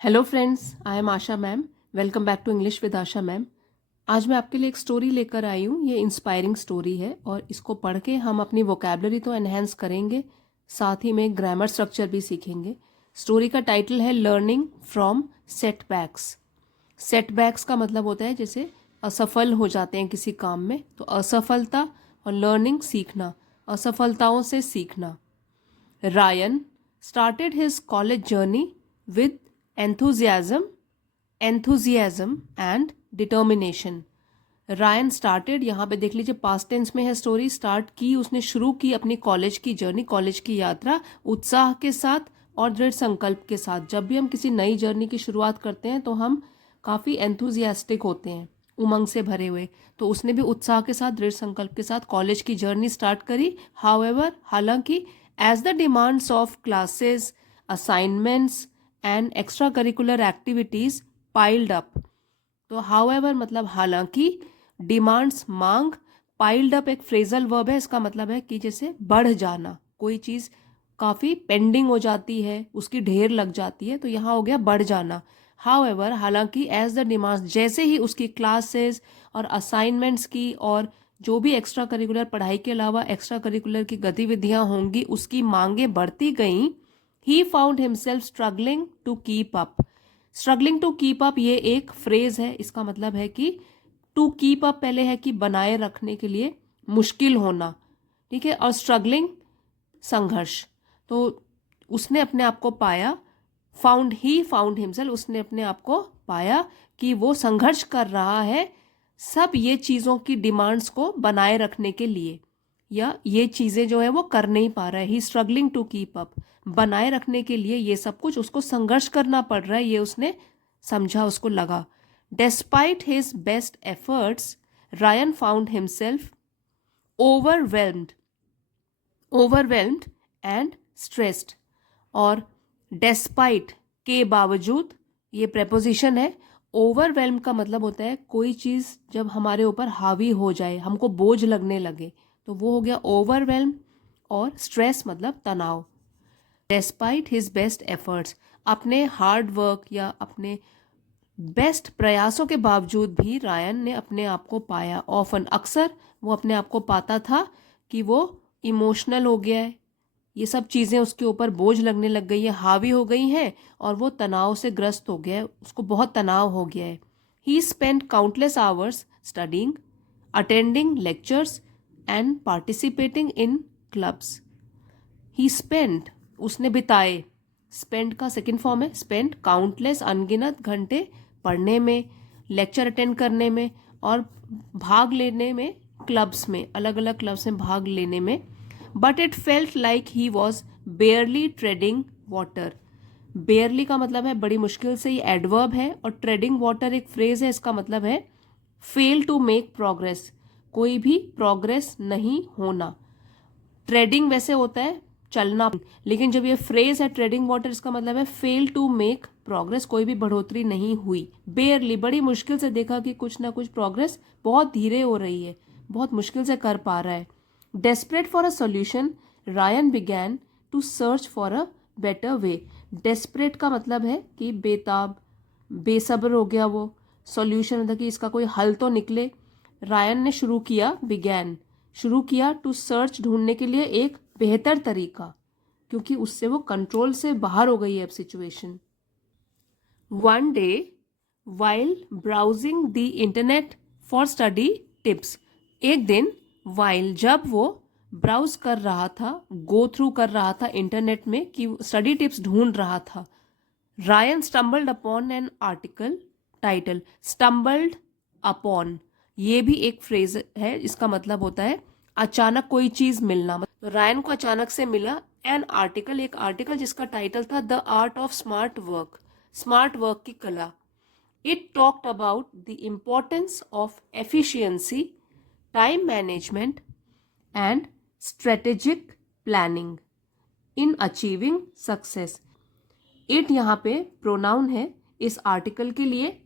Hello friends, I am Asha ma'am. Welcome back to English with Asha ma'am. आज मैं आपके लिए एक स्टोरी लेकर आई हूँ। ये इंस्पायरिंग स्टोरी है और इसको पढ़ के हम अपनी वोकेबलरी तो एनहेंस करेंगे, साथ ही में ग्रामर स्ट्रक्चर भी सीखेंगे। स्टोरी का टाइटल है लर्निंग फ्रॉम सेटबैक्स। सेटबैक्स का मतलब होता है जैसे असफल हो जाते हैं किसी काम में, तो असफलता, और लर्निंग सीखना, असफलताओं से सीखना। Ryan started his college journey with enthusiasm, and determination. Ryan started, यहाँ पे देख लीजिए पास्ट टेंस में है स्टोरी। स्टार्ट की, उसने शुरू की अपनी कॉलेज की जर्नी, कॉलेज की यात्रा उत्साह के साथ और दृढ़ संकल्प के साथ। जब भी हम किसी नई जर्नी की शुरुआत करते हैं तो हम काफ़ी एंथुजियास्टिक होते हैं, उमंग से भरे हुए। तो उसने भी उत्साह के साथ, दृढ़ संकल्प के साथ कॉलेज की जर्नी स्टार्ट करी। हाउएवर, हालांकि as the demands of classes, assignments and extra curricular activities piled up. तो हाउएवर मतलब हालांकि, डिमांड्स मांग, पाइल्ड अप एक फ्रेजल वर्ब है, इसका मतलब है कि जैसे बढ़ जाना, कोई चीज़ काफ़ी पेंडिंग हो जाती है, उसकी ढेर लग जाती है, तो यहाँ हो गया बढ़ जाना। हाउएवर हालांकि, एज द डिमांड्स जैसे ही उसकी क्लासेस और असाइनमेंट्स की और जो भी एक्स्ट्रा करिकुलर, पढ़ाई के अलावा एक्स्ट्रा करिकुलर की गतिविधियां होंगी, उसकी मांगें बढ़ती गईं, he found himself struggling to keep up. Struggling to keep up ये एक फ्रेज है, इसका मतलब है कि टू कीप अप पहले है कि बनाए रखने के लिए मुश्किल होना, ठीक है, और स्ट्रगलिंग संघर्ष। तो उसने अपने आप को पाया, ही फाउंड हिमसेल्फ, उसने अपने आप को पाया कि वो संघर्ष कर रहा है सब ये चीज़ों की डिमांड्स को बनाए रखने के लिए, या ये चीज़ें जो है वो कर नहीं पा रहा है। ही स्ट्रगलिंग टू कीप अप, बनाए रखने के लिए ये सब कुछ उसको संघर्ष करना पड़ रहा है, ये उसने समझा, उसको लगा। Despite his best efforts, Ryan found himself overwhelmed and stressed. और डेस्पाइट के बावजूद, ये प्रेपोजिशन है। ओवरवेल्म का मतलब होता है कोई चीज़ जब हमारे ऊपर हावी हो जाए, हमको बोझ लगने लगे, तो वो हो गया ओवरवेल्म। और स्ट्रेस मतलब तनाव। डेस्पाइट हिज बेस्ट एफर्ट्स, अपने हार्ड वर्क या अपने बेस्ट प्रयासों के बावजूद भी रायन ने अपने आप को पाया। ऑफन, अक्सर वो अपने आप को पाता था कि वो इमोशनल हो गया है, ये सब चीज़ें उसके ऊपर बोझ लगने लग गई है, हावी हो गई हैं, और वो तनाव से ग्रस्त हो गया है, उसको बहुत तनाव हो गया है। He spend countless hours studying, attending lectures and participating in clubs. He spend, उसने बिताए, स्पेंड का सेकेंड फॉर्म है स्पेंड, काउंटलेस अनगिनत घंटे पढ़ने में, लेक्चर अटेंड करने में, और भाग लेने में क्लब्स में, अलग अलग क्लब्स में भाग लेने में। But it felt like he was बेयरली trading water. बेयरली का मतलब है बड़ी मुश्किल से, ये एडवर्ब है, और ट्रेडिंग वाटर एक फ्रेज है, इसका मतलब है फेल टू मेक प्रोग्रेस, कोई भी प्रोग्रेस नहीं होना। ट्रेडिंग वैसे होता है चलना, लेकिन जब ये फ्रेज है ट्रेडिंग वाटर, इसका मतलब है फेल टू मेक प्रोग्रेस, कोई भी बढ़ोतरी नहीं हुई। बेयरली, बड़ी मुश्किल से देखा कि कुछ ना कुछ प्रोग्रेस बहुत धीरे हो रही है, बहुत मुश्किल से कर पा रहा है। Desperate for a solution, Ryan began to search for a better way. Desperate का मतलब है कि बेताब, बेसब्र हो गया वो। सॉल्यूशन मतलब कि इसका कोई हल तो निकले। रायन ने शुरू किया, बिगैन शुरू किया, टू सर्च ढूंढने के लिए एक बेहतर तरीका, क्योंकि उससे वो कंट्रोल से बाहर हो गई है अब situation. One day while browsing the internet for study tips, एक दिन वाइल जब वो ब्राउज कर रहा था, गो थ्रू कर रहा था इंटरनेट में, कि स्टडी टिप्स ढूंढ रहा था, Ryan stumbled upon an article title. Stumbled upon ये भी एक फ्रेज है, इसका मतलब होता है अचानक कोई चीज मिलना। तो रायन को अचानक से मिला एन आर्टिकल, एक आर्टिकल जिसका टाइटल था the art of smart work, smart work की कला। It talked about the importance of efficiency, time management and strategic planning in achieving success. It यहाँ पे प्रोनाउन है इस आर्टिकल के लिए।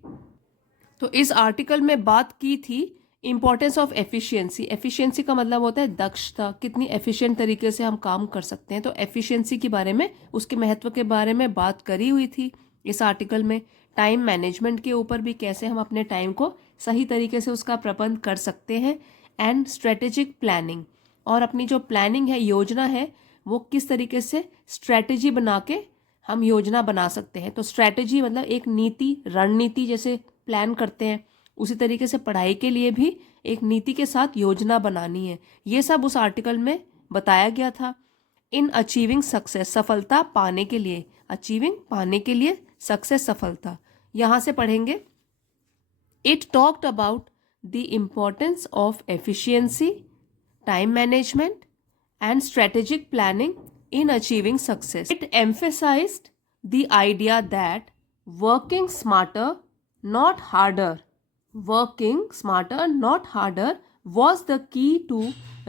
तो इस आर्टिकल में बात की थी इंपॉर्टेंस ऑफ एफिशिएंसी। एफिशिएंसी का मतलब होता है दक्षता, कितनी एफिशिएंट तरीके से हम काम कर सकते हैं। तो एफिशिएंसी के बारे में, उसके महत्व के बारे में बात करी हुई थी। इस आर्टिकल में टाइम मैनेजमेंट के ऊपर भी, कैसे हम अपने टाइम को सही तरीके से उसका प्रबंध कर सकते हैं, एंड स्ट्रेटेजिक प्लानिंग, और अपनी जो प्लानिंग है, योजना है, वो किस तरीके से स्ट्रेटेजी बना के हम योजना बना सकते हैं। तो स्ट्रेटेजी मतलब एक नीति, रणनीति जैसे प्लान करते हैं, उसी तरीके से पढ़ाई के लिए भी एक नीति के साथ योजना बनानी है। ये सब उस आर्टिकल में बताया गया था। इन अचीविंग सक्सेस, सफलता पाने के लिए, अचीविंग पाने के लिए, सक्सेस सफलता, यहाँ से पढ़ेंगे। It talked about the importance of efficiency, time management and strategic planning in achieving success. It emphasized the idea that working smarter, not harder, working smarter, not harder was the key to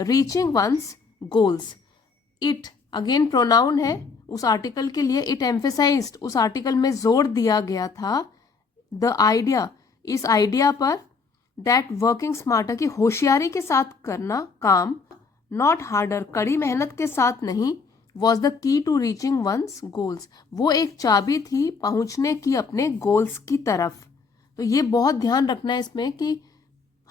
reaching one's goals. It again pronoun है उस article के लिए। it emphasized, उस article में जोर दिया गया था, the idea, इस आइडिया पर, that working smarter की होशियारी के साथ करना काम, not harder कड़ी मेहनत के साथ नहीं, was the key to reaching one's goals, वो एक चाबी थी पहुंचने की अपने गोल्स की तरफ। तो ये बहुत ध्यान रखना है इसमें कि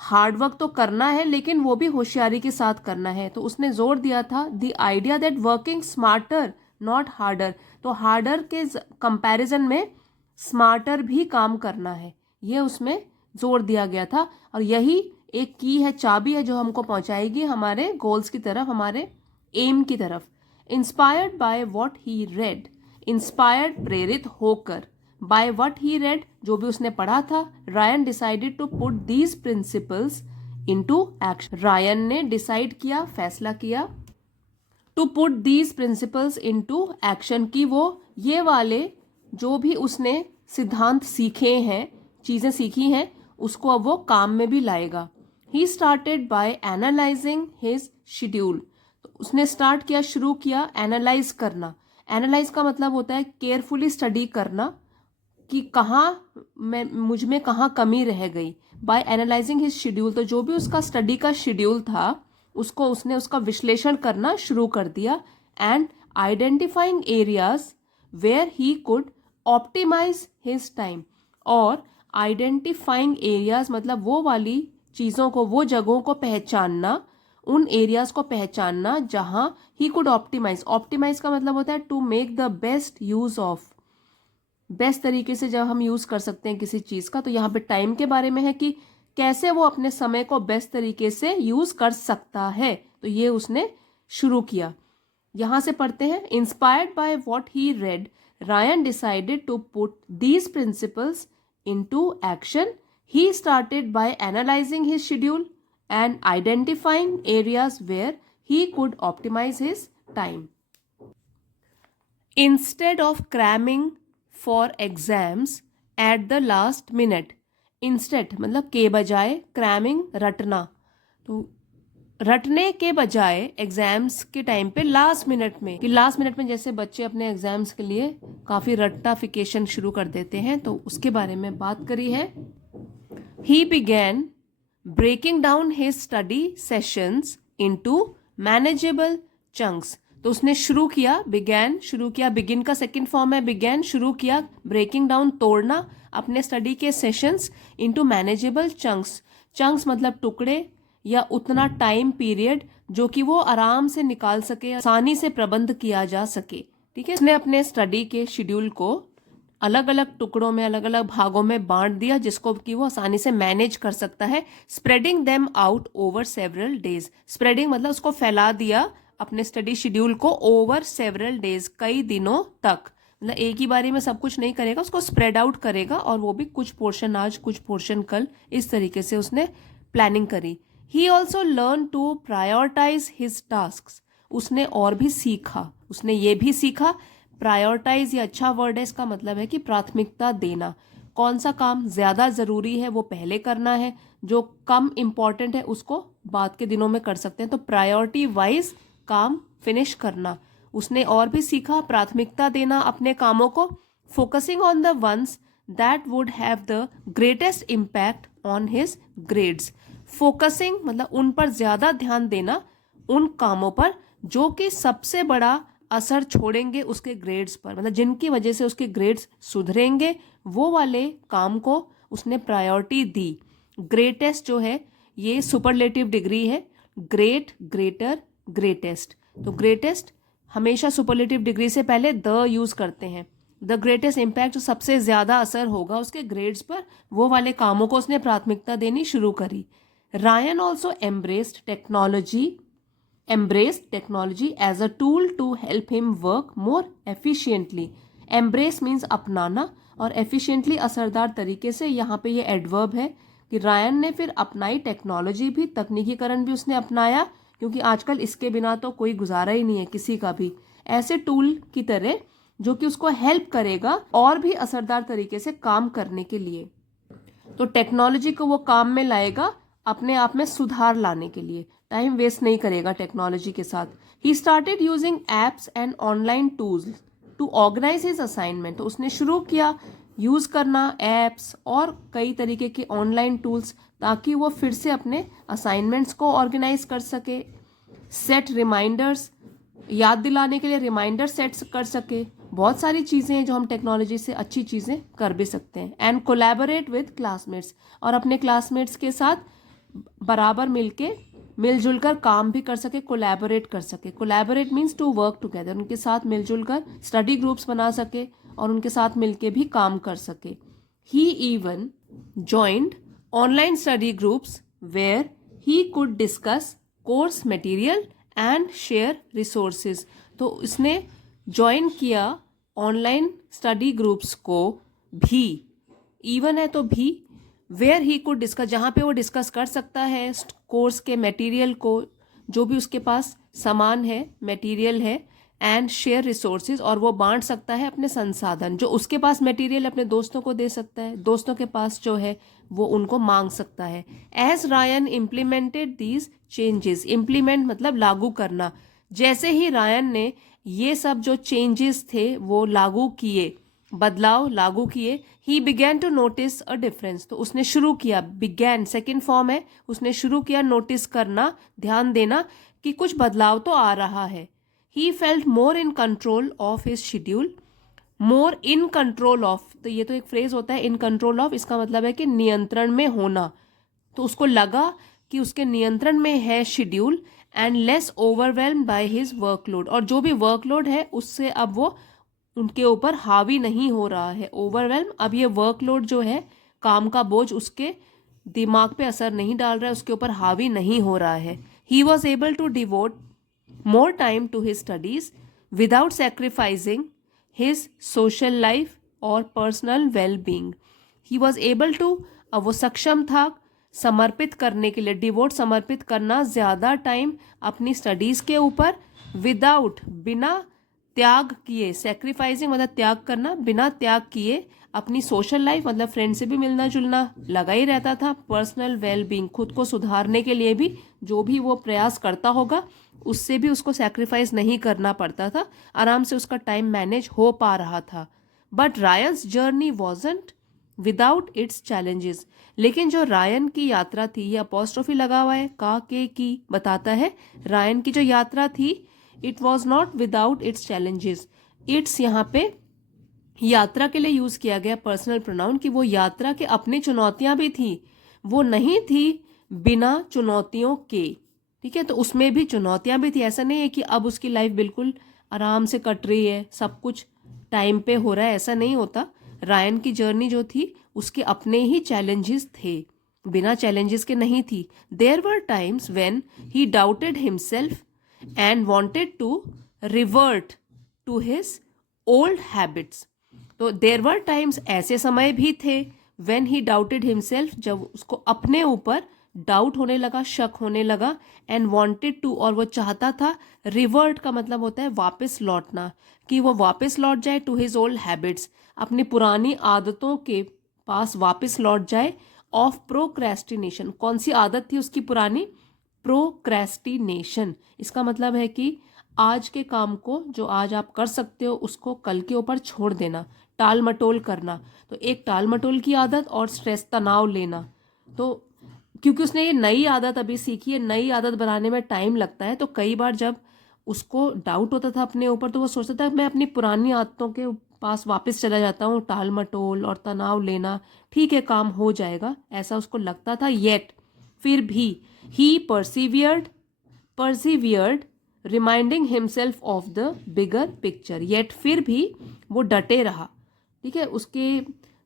हार्डवर्क तो करना है, लेकिन वो भी होशियारी के साथ करना है। तो उसने जोर दिया था the idea that working smarter not harder, तो हार्डर के कंपैरिजन में स्मार्टर भी काम करना है, ये उसमें जोर दिया गया था। और यही एक की है, चाबी है, जो हमको पहुंचाएगी हमारे गोल्स की तरफ, हमारे एम की तरफ। Inspired by what he red, inspired प्रेरित होकर, बाय व्हाट ही रेड जो भी उसने पढ़ा था, Ryan decided to put these principles into action, Ryan ने डिसाइड किया, फैसला किया, to put these principles into action, की वो ये वाले जो भी उसने सिद्धांत सीखे हैं, चीजें सीखी हैं, उसको अब वो काम में भी लाएगा। ही started by analysing his schedule, उसने स्टार्ट किया, शुरू किया एनालाइज करना। एनालाइज का मतलब होता है केयरफुली स्टडी करना कि कहाँ मुझ में कहाँ कमी रह गई। बाय एनालाइजिंग हिज शेड्यूल, तो जो भी उसका स्टडी का शेड्यूल था उसको उसने उसका विश्लेषण करना शुरू कर दिया। And identifying areas where he could optimise his time, और आइडेंटिफाइंग एरियाज मतलब वो वाली चीज़ों को, वो जगहों को पहचानना, उन एरियाज को पहचानना जहां ही कुड ऑप्टिमाइज, ऑप्टिमाइज का मतलब होता है to make the best use of, best तरीके से जब हम यूज कर सकते हैं किसी चीज का। तो यहाँ पे टाइम के बारे में है कि कैसे वो अपने समय को बेस्ट तरीके से यूज कर सकता है, तो ये उसने शुरू किया। यहां से पढ़ते हैं, inspired by what he read, Ryan decided to put these principles into action. He started by analysing his schedule and identifying areas where he could optimize his time. Instead of cramming for exams at the last minute, instead मतलब के बजाय, cramming रटना, तो रटने के बजाय exams के time पे लास्ट मिनट में, कि लास्ट मिनट में जैसे बच्चे अपने एग्जाम्स के लिए काफ़ी रट्टाफिकेशन शुरू कर देते हैं, तो उसके बारे में बात करी है। He began breaking down his study sessions into manageable chunks, तो उसने शुरू किया, began शुरू किया, begin का सेकंड फॉर्म है began, शुरू किया, breaking down तोड़ना अपने स्टडी के sessions into manageable chunks, chunks मतलब टुकड़े या उतना टाइम पीरियड जो कि वो आराम से निकाल सके, आसानी से प्रबंध किया जा सके। ठीक है, उसने अपने स्टडी के शेड्यूल को अलग अलग टुकड़ों में, अलग अलग भागों में बांट दिया, जिसको कि वो आसानी से मैनेज कर सकता है। Spreading them out over several days, spreading मतलब उसको फैला दिया अपने स्टडी शेड्यूल को ओवर सेवरल डेज, कई दिनों तक, मतलब एक ही बारी में सब कुछ नहीं करेगा, उसको स्प्रेड आउट करेगा, और वो भी कुछ पोर्शन आज, कुछ पोर्शन कल, इस तरीके से उसने प्लानिंग करी। He also learn to prioritise his tasks, उसने और भी सीखा, उसने ये भी सीखा, प्रायोरिटाइज, ये अच्छा वर्ड है, इसका मतलब है कि प्राथमिकता देना, कौन सा काम ज़्यादा ज़रूरी है वो पहले करना है, जो कम इम्पॉर्टेंट है उसको बाद के दिनों में कर सकते हैं, तो प्रायोरिटी वाइज काम फिनिश करना। उसने और भी सीखा, प्राथमिकता देना अपने कामों को, focusing on the ones that would have the greatest impact on his grades, focusing मतलब उन पर ज़्यादा ध्यान देना, उन कामों पर जो कि सबसे बड़ा असर छोड़ेंगे उसके ग्रेड्स पर, मतलब जिनकी वजह से उसके ग्रेड्स सुधरेंगे, वो वाले काम को उसने प्रायोरिटी दी। ग्रेटेस्ट जो है ये सुपरलेटिव डिग्री है, ग्रेट, ग्रेटर, ग्रेटेस्ट। तो ग्रेटेस्ट हमेशा सुपरलेटिव डिग्री से पहले द यूज करते हैं। द ग्रेटेस्ट इम्पैक्ट, सबसे ज़्यादा असर होगा उसके ग्रेड्स पर, वो वाले कामों को उसने प्राथमिकता देनी शुरू करी। Ryan also embraced technology as a tool to help him work more efficiently. Embrace means अपनाना, और efficiently असरदार तरीके से, यहाँ पे ये एडवर्ब है कि रायन ने फिर अपनाई टेक्नोलॉजी भी, तकनीकीकरण भी उसने अपनाया, क्योंकि आजकल इसके बिना तो कोई गुजारा ही नहीं है किसी का भी, ऐसे टूल की तरह जो कि उसको हेल्प करेगा और भी असरदार तरीके से काम करने के लिए। तो टेक्नोलॉजी को वो काम में लाएगा अपने आप में सुधार लाने के लिए, टाइम वेस्ट नहीं करेगा टेक्नोलॉजी के साथ। He started using apps and online tools to organise his assignment. तो उसने शुरू किया यूज करना एप्स और कई तरीके के ऑनलाइन टूल्स, ताकि वो फिर से अपने असाइनमेंट्स को ऑर्गेनाइज कर सके। सेट रिमाइंडर्स, याद दिलाने के लिए रिमाइंडर सेट्स कर सके। बहुत सारी चीज़ें हैं जो हम टेक्नोलॉजी से अच्छी चीज़ें कर भी सकते हैं। एंड कोलैबोरेट विद क्लासमेट्स, और अपने क्लासमेट्स के साथ बराबर मिलजुल कर काम भी कर सके, कोलैबोरेट कर सके। Collaborate means to work together, उनके साथ मिलजुल कर स्टडी ग्रुप्स बना सके और उनके साथ मिलके भी काम कर सके। He even joined online study groups where he could discuss course material and share resources. तो इसने ज्वाइन किया ऑनलाइन स्टडी ग्रुप्स को भी, इवन है तो भी, वेयर ही कुड डिस्कस, जहाँ पे वो डिस्कस कर सकता है कोर्स के मटेरियल को, जो भी उसके पास सामान है, मटेरियल है, एंड शेयर रिसोर्सेज, और वो बांट सकता है अपने संसाधन। जो उसके पास मटेरियल अपने दोस्तों को दे सकता है, दोस्तों के पास जो है वो उनको मांग सकता है। As Ryan implemented these changes, implement मतलब लागू करना, जैसे ही रायन ने ये सब जो चेंजेस थे वो लागू किए, बदलाव लागू किए, he began to notice a difference. तो उसने शुरू किया, बिगैन सेकेंड फॉर्म है, उसने शुरू किया नोटिस करना, ध्यान देना कि कुछ बदलाव तो आ रहा है। He felt more in control of his schedule, more in control of, तो ये तो एक फ्रेज होता है इन कंट्रोल ऑफ, इसका मतलब है कि नियंत्रण में होना। तो उसको लगा कि उसके नियंत्रण में है schedule, and less overwhelm by his workload, और जो भी वर्कलोड है उससे अब वो उनके ऊपर हावी नहीं हो रहा है। ओवरवेल्म, अब ये वर्कलोड जो है, काम का बोझ उसके दिमाग पे असर नहीं डाल रहा है, उसके ऊपर हावी नहीं हो रहा है। He was able to devote more time to his studies without sacrificing his social life or personal well-being. He was able to, अब वो सक्षम था समर्पित करने के लिए, डिवोट समर्पित करना ज़्यादा टाइम अपनी स्टडीज़ के ऊपर, विदाउट बिना त्याग किए, सेक्रीफाइसिंग मतलब त्याग करना, बिना त्याग किए अपनी सोशल लाइफ मतलब फ्रेंड से भी मिलना जुलना लगा ही रहता था, पर्सनल वेलबींग खुद को सुधारने के लिए भी जो भी वो प्रयास करता होगा उससे भी उसको सैक्रिफाइस नहीं करना पड़ता था, आराम से उसका टाइम मैनेज हो पा रहा था। But रायन्स journey wasn't without its challenges, लेकिन जो रायन की यात्रा थी, ये अपॉस्ट्रोफी लगा हुआ है का के की बताता है, रायन की जो यात्रा थी it was not without its challenges. It's यहाँ पे यात्रा के लिए यूज किया गया पर्सनल प्रोनाउन कि वो यात्रा के अपनी चुनौतियां भी थी, वो नहीं थी बिना चुनौतियों के। ठीक है, तो उसमें भी चुनौतियां भी थी, ऐसा नहीं है कि अब उसकी लाइफ बिल्कुल आराम से कट रही है, सब कुछ टाइम पे हो रहा है, ऐसा नहीं होता। रायन की जर्नी जो थी उसके अपने ही चैलेंजेस थे, बिना चैलेंजेस के नहीं थी। There were times when he doubted himself and wanted to revert to his old habits. तो देयर वर टाइम्स, ऐसे समय भी थे, व्हेन ही डाउटेड हिमसेल्फ, जब उसको अपने ऊपर डाउट होने लगा, शक होने लगा, एंड वांटेड टू, और वो चाहता था, रिवर्ट का मतलब होता है वापस लौटना, कि वो वापस लौट जाए टू हिज ओल्ड हैबिट्स, अपनी पुरानी आदतों के पास वापस लौट जाए। ऑफ प्रोक्रेस्टिनेशन, कौन सी आदत थी उसकी पुरानी? प्रोक्रेस्टिनेशन, इसका मतलब है कि आज के काम को जो आज आप कर सकते हो उसको कल के ऊपर छोड़ देना, टाल मटोल करना। तो एक टाल मटोल की आदत और स्ट्रेस तनाव लेना। तो क्योंकि उसने ये नई आदत अभी सीखी है, नई आदत बनाने में टाइम लगता है, तो कई बार जब उसको डाउट होता था अपने ऊपर, तो वो सोचता था मैं अपनी पुरानी आदतों के पास वापस चला जाता हूँ, टाल मटोल और तनाव लेना, ठीक है काम हो जाएगा, ऐसा उसको लगता था। येट फिर भी he persevered reminding himself of the bigger picture. Yet फिर भी वो डटे रहा, ठीक है, उसके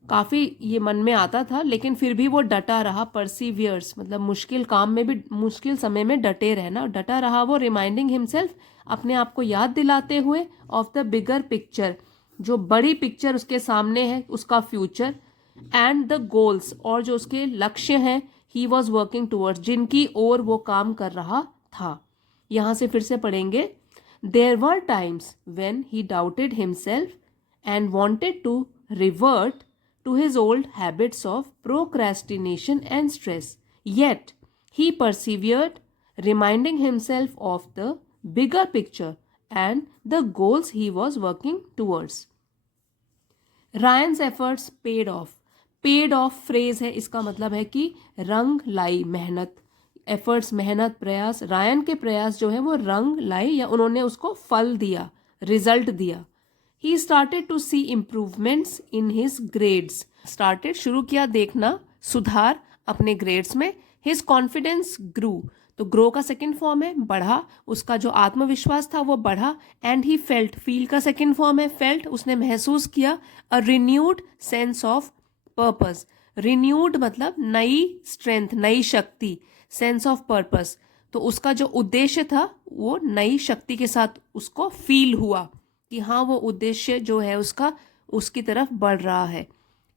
काफ़ी ये मन में आता था, लेकिन फिर भी वो डटा रहा। परसिवियर्स मतलब मुश्किल काम में भी, मुश्किल समय में डटे रहना, डटा रहा वो। रिमाइंडिंग हिमसेल्फ अपने आप को याद दिलाते हुए, ऑफ द बिगर पिक्चर जो बड़ी पिक्चर उसके सामने है, उसका फ्यूचर, एंड द गोल्स और जो उसके लक्ष्य हैं, ही वॉज वर्किंग टूवर्ड्स जिनकी ओर वो काम कर रहा था। यहाँ से फिर से पढ़ेंगे। There were times when he doubted himself and wanted to revert to his old habits of procrastination and stress. Yet, he persevered, reminding himself of the bigger picture and the goals he was working towards. Ryan's efforts paid off. Paid off phrase है, इसका मतलब है कि रंग लाई, मेहनत, efforts मेहनत प्रयास, Ryan के प्रयास जो है वो रंग लाई या उन्होंने उसको फल दिया, रिजल्ट दिया। He started to see improvements in his grades. Started शुरू किया देखना सुधार अपने ग्रेड्स में। His confidence grew. तो ग्रो का सेकेंड फॉर्म है बढ़ा, उसका जो आत्मविश्वास था वो बढ़ा। एंड ही फेल्ट, फील का सेकेंड फॉर्म है फेल्ट, उसने महसूस किया। अ renewed sense of purpose. Renewed मतलब नई स्ट्रेंथ, नई शक्ति, सेंस ऑफ पर्पस, तो उसका जो उद्देश्य था वो नई शक्ति के साथ उसको फील हुआ कि हाँ वो उद्देश्य जो है उसका उसकी तरफ बढ़ रहा है।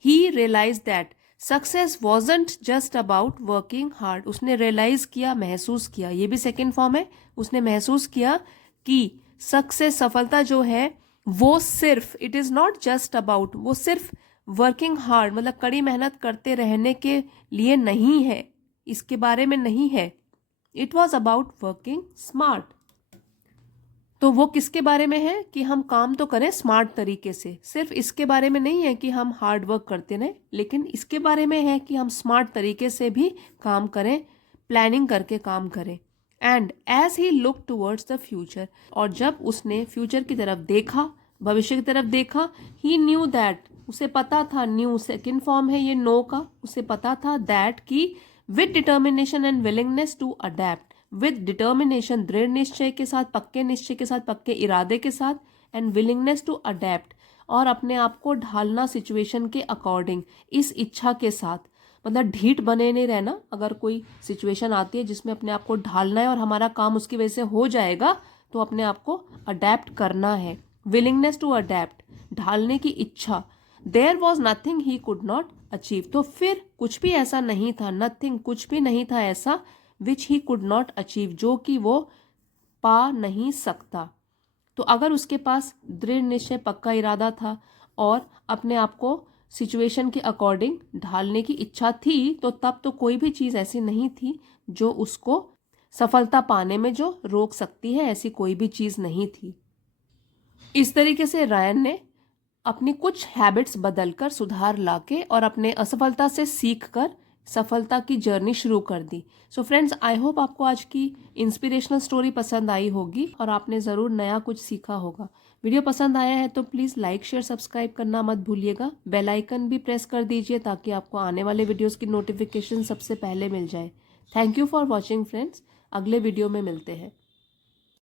He realize that success wasn't just about working hard. उसने रियलाइज किया, महसूस किया, ये भी सेकेंड फॉर्म है। उसने महसूस किया कि सक्सेस, सफलता जो है वो सिर्फ, it is not just about, वो सिर्फ वर्किंग हार्ड मतलब कड़ी मेहनत करते रहने के लिए नहीं है, इसके बारे में नहीं है। It was about working smart. तो वो किसके बारे में है कि हम काम तो करें स्मार्ट तरीके से, सिर्फ इसके बारे में नहीं है कि हम हार्ड वर्क करते रहें, लेकिन इसके बारे में है कि हम स्मार्ट तरीके से भी काम करें, प्लानिंग करके काम करें। And as he look towards the future, और जब उसने फ्यूचर की तरफ देखा, भविष्य की तरफ देखा, ही न्यू दैट, उसे पता था, न्यू सेकेंड फॉर्म है ये नो का, उसे पता था दैट की with determination and willingness to adapt, with determination दृढ़ निश्चय के साथ, पक्के निश्चय के साथ, पक्के इरादे के साथ, एंड विलिंगनेस टू अडेप्ट और अपने आप को ढालना सिचुएशन के अकॉर्डिंग, इस इच्छा के साथ, मतलब ढीठ बने नहीं रहना। अगर कोई सिचुएशन आती है जिसमें अपने आप को ढालना है और हमारा काम उसकी वजह से हो जाएगा, तो अपने आप को अडेप्ट करना है। विलिंगनेस टू अडेप्ट, ढालने की इच्छा। There was nothing he could not achieve, तो फिर कुछ भी ऐसा नहीं था, नथिंग कुछ भी नहीं था ऐसा, विच ही कुड नॉट अचीव जो कि वो पा नहीं सकता। तो अगर उसके पास दृढ़ निश्चय, पक्का इरादा था और अपने आप को सिचुएशन के अकॉर्डिंग ढालने की इच्छा थी, तो तब तो कोई भी चीज़ ऐसी नहीं थी जो उसको सफलता पाने में जो रोक सकती है, ऐसी कोई भी चीज़ नहीं थी। इस तरीके से रायन ने अपनी कुछ हैबिट्स बदलकर, सुधार लाके और अपने असफलता से सीखकर सफलता की जर्नी शुरू कर दी। सो फ्रेंड्स, आई होप आपको आज की इंस्पिरेशनल स्टोरी पसंद आई होगी और आपने ज़रूर नया कुछ सीखा होगा। वीडियो पसंद आया है तो प्लीज़ लाइक, शेयर, सब्सक्राइब करना मत भूलिएगा। बेल आइकन भी प्रेस कर दीजिए ताकि आपको आने वाले वीडियोस की नोटिफिकेशन सबसे पहले मिल जाए। Thank you for watching friends, अगले वीडियो में मिलते हैं।